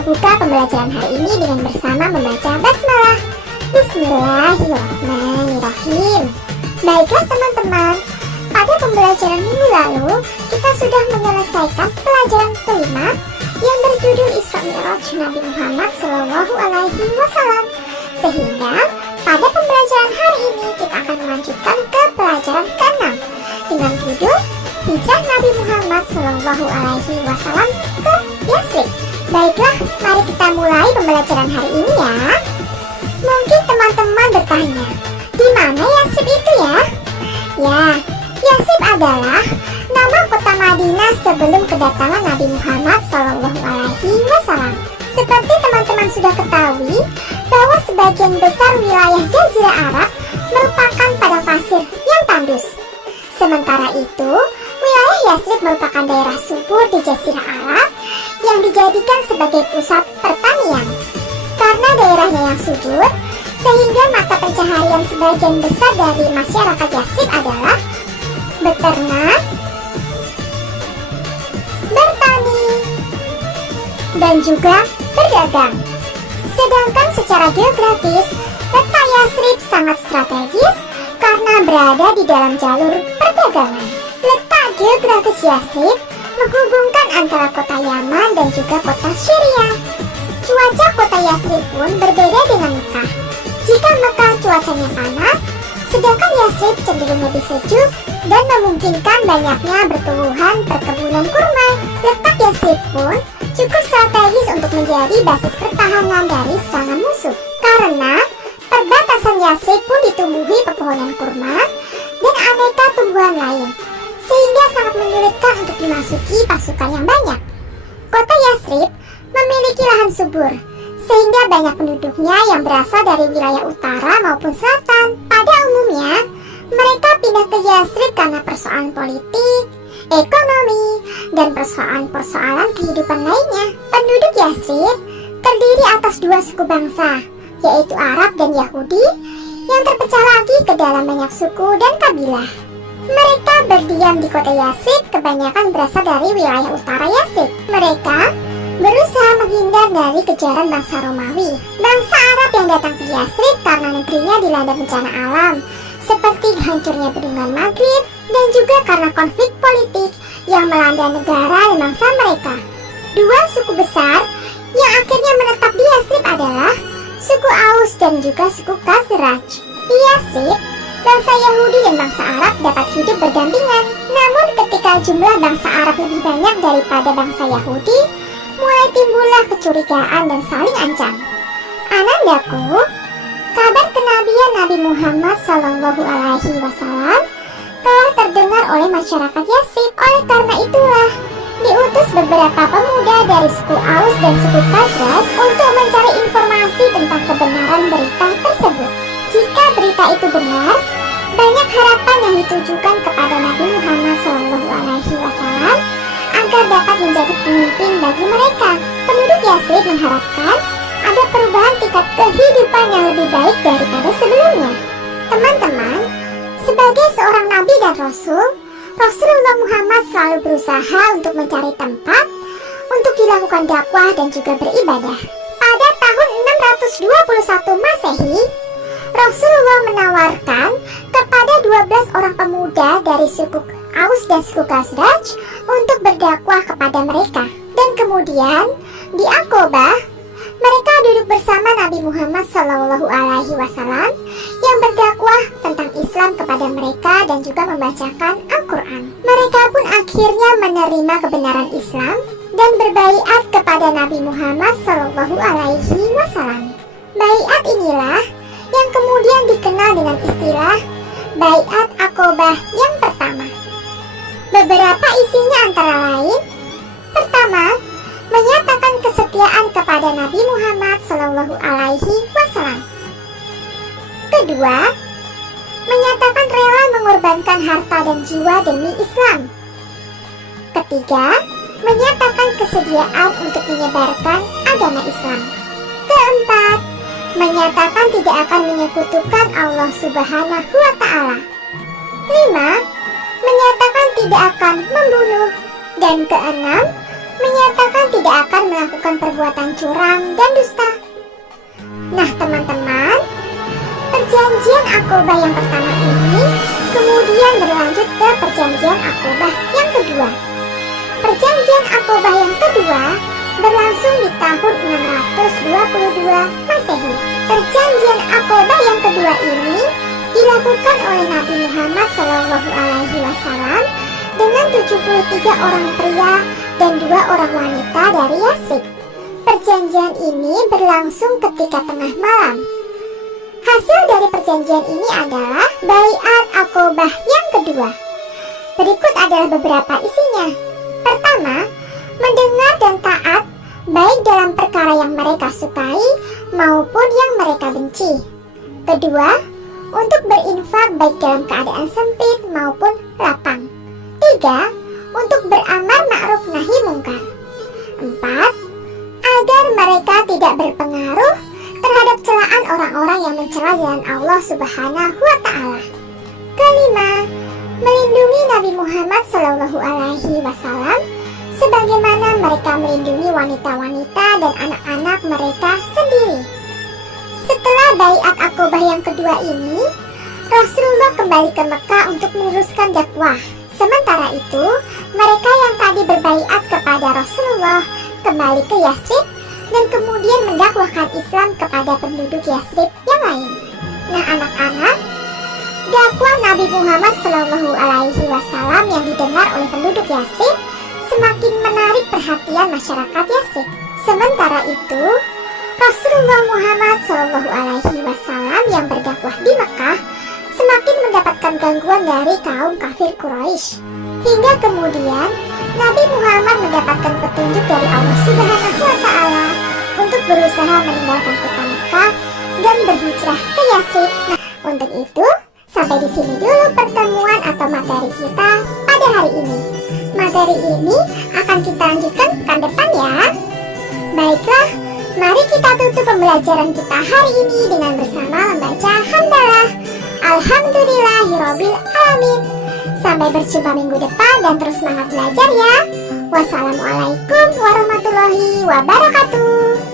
buka pembelajaran hari ini dengan bersama membaca basmalah. Bismillahirrahmanirrahim. Baiklah teman-teman, pada pembelajaran minggu lalu kita sudah menyelesaikan pelajaran kelima yang berjudul Isra Mi'raj Nabi Muhammad SAW. Sehingga pada pembelajaran hari ini kita akan melanjutkan ke pelajaran ke-6 dengan judul Hijrah Nabi Muhammad SAW ke Yasrib. Baiklah, mari kita mulai pembelajaran hari ini ya. Mungkin teman-teman bertanya, di mana Yasrib itu ya? Ya, Yasrib adalah nama kota Madinah sebelum kedatangan Nabi Muhammad SAW. Seperti teman-teman sudah ketahui bahwa sebagian besar wilayah Jazirah Arab merupakan padang pasir yang tandus. Sementara itu, wilayah Yasrib merupakan daerah subur di Jazirah Arab yang dijadikan sebagai pusat pertanian. Karena daerahnya yang subur, sehingga mata pencaharian sebagian besar dari masyarakat Yasrib adalah beternak, bertani, dan juga berdagang. Sedangkan secara geografis, letak Yasrib sangat strategis karena berada di dalam jalur perdagangan. Letak geografis Yasrib menghubungkan antara kota Yaman dan juga kota Syria. Cuaca kota Yasrib pun berbeda dengan Mekah. Jika Mekah cuacanya panas, sedangkan Yasrib cenderung lebih sejuk dan memungkinkan banyaknya bertumbuhan perkebunan kurma. Letak Yasrib pun cukup strategis untuk menjadi basis pertahanan dari serangan musuh. Karena perbatasan Yasrib pun ditumbuhi pepohonan kurma dan aneka tumbuhan lain, sehingga sangat menyulitkan untuk dimasuki pasukan yang banyak. Kota Yasrib memiliki lahan subur, sehingga banyak penduduknya yang berasal dari wilayah utara maupun selatan. Pada umumnya, mereka pindah ke Yasrib karena persoalan politik, ekonomi, dan persoalan-persoalan kehidupan lainnya. Penduduk Yasrib terdiri atas dua suku bangsa, yaitu Arab dan Yahudi, yang terpecah lagi ke dalam banyak suku dan kabilah. Mereka berdiam di kota Yasrib kebanyakan berasal dari wilayah utara Yasrib. Mereka berusaha menghindar dari kejaran bangsa Romawi. Bangsa Arab yang datang ke Yasrib karena negerinya dilanda bencana alam, seperti hancurnya bendungan Maghrib, dan juga karena konflik politik yang melanda negara dan bangsa mereka. Dua suku besar yang akhirnya menetap di Yasrib adalah suku Aus dan juga suku Khazraj. Di Yasrib, bangsa Yahudi dan bangsa Arab dapat hidup berdampingan. Namun ketika jumlah bangsa Arab lebih banyak daripada bangsa Yahudi, mulai timbullah kecurigaan dan saling ancam. Anandaku, kabar kenabian Nabi Muhammad SAW telah terdengar oleh masyarakat Yasrib. Oleh karena itulah, diutus beberapa pemuda dari suku Aus dan suku Khazraj untuk mencari informasi tentang kebenaran berita tersebut. Jika berita itu benar, banyak harapan yang ditujukan kepada Nabi Muhammad SAW agar dapat menjadi pemimpin bagi mereka. Penduduk Yasrib mengharapkan ada perubahan tingkat kehidupan yang lebih baik daripada sebelumnya. Teman-teman, sebagai seorang nabi dan rasul, Rasulullah Muhammad selalu berusaha untuk mencari tempat untuk dilakukan dakwah dan juga beribadah. Pada tahun 621 Masehi, Rasulullah menawarkan kepada 12 orang pemuda dari suku Aus dan suku Khazraj untuk berdakwah kepada mereka. Dan kemudian di Aqabah, mereka duduk bersama Nabi Muhammad SAW yang berdakwah tentang Islam kepada mereka dan juga membacakan Al-Quran. Mereka pun akhirnya menerima kebenaran Islam dan berbaiat kepada Nabi Muhammad SAW. Baiat inilah yang kemudian dikenal dengan istilah Baiat Aqabah yang pertama. Beberapa isinya antara lain: pertama, menyatakan kesetiaan kepada Nabi Muhammad SAW. Kedua, menyatakan rela mengorbankan harta dan jiwa demi Islam. Ketiga, menyatakan kesediaan untuk menyebarkan agama Islam. Keempat, menyatakan tidak akan menyekutukan Allah Subhanahu wa Ta'ala. 5. Menyatakan tidak akan membunuh. Dan keenam, menyatakan tidak akan melakukan perbuatan curang dan dusta. Nah teman-teman, perjanjian Aqobah yang pertama ini kemudian berlanjut ke perjanjian Aqobah yang kedua. Perjanjian Aqobah yang kedua berlangsung di tahun 622 Masehi. Perjanjian Aqobah yang kedua ini dilakukan oleh Nabi Muhammad SAW dengan 73 orang pria dan 2 orang wanita dari Yathrib. Perjanjian ini berlangsung ketika tengah malam. Hasil dari perjanjian ini adalah Baiat Aqobah yang kedua. Berikut adalah beberapa isinya. Pertama, mendengar dan taat baik dalam perkara yang mereka sukai maupun yang mereka benci. Kedua, untuk berinfak baik dalam keadaan sempit maupun lapang. 3. Untuk beramar ma'ruf nahi mungkar. 4. Agar mereka tidak berpengaruh terhadap celaan orang-orang yang mencela jalan Allah Subhanahu wa Ta'ala. Kelima, melindungi Nabi Muhammad SAW sebagaimana mereka melindungi wanita-wanita dan anak-anak mereka sendiri. Setelah Baiat Aqobah yang kedua ini, Rasulullah kembali ke Mekah untuk meneruskan dakwah. Sementara itu, mereka yang tadi berbaiat kepada Rasulullah kembali ke Yathrib dan kemudian mendakwahkan Islam kepada penduduk Yathrib yang lain. Nah anak-anak, dakwah Nabi Muhammad SAW yang didengar oleh penduduk Yathrib semakin menarik perhatian masyarakat Yathrib. Sementara itu, Rasulullah Muhammad SAW yang berdakwah di Mekah semakin mendapatkan gangguan dari kaum kafir Quraisy. Hingga kemudian Nabi Muhammad mendapatkan petunjuk dari Allah Subhanahu wa Ta'ala untuk berusaha meninggalkan kota Mekah dan berhijrah ke Yathrib. Nah, untuk itu sampai di sini dulu pertemuan atau materi kita pada hari ini. Materi ini akan kita lanjutkan pekan depan ya. Baiklah, mari kita tutup pembelajaran kita hari ini dengan bersama membaca hamdalah Alhamdulillahirabbil alamin. Sampai berjumpa minggu depan dan terus semangat belajar ya. Wassalamualaikum warahmatullahi wabarakatuh.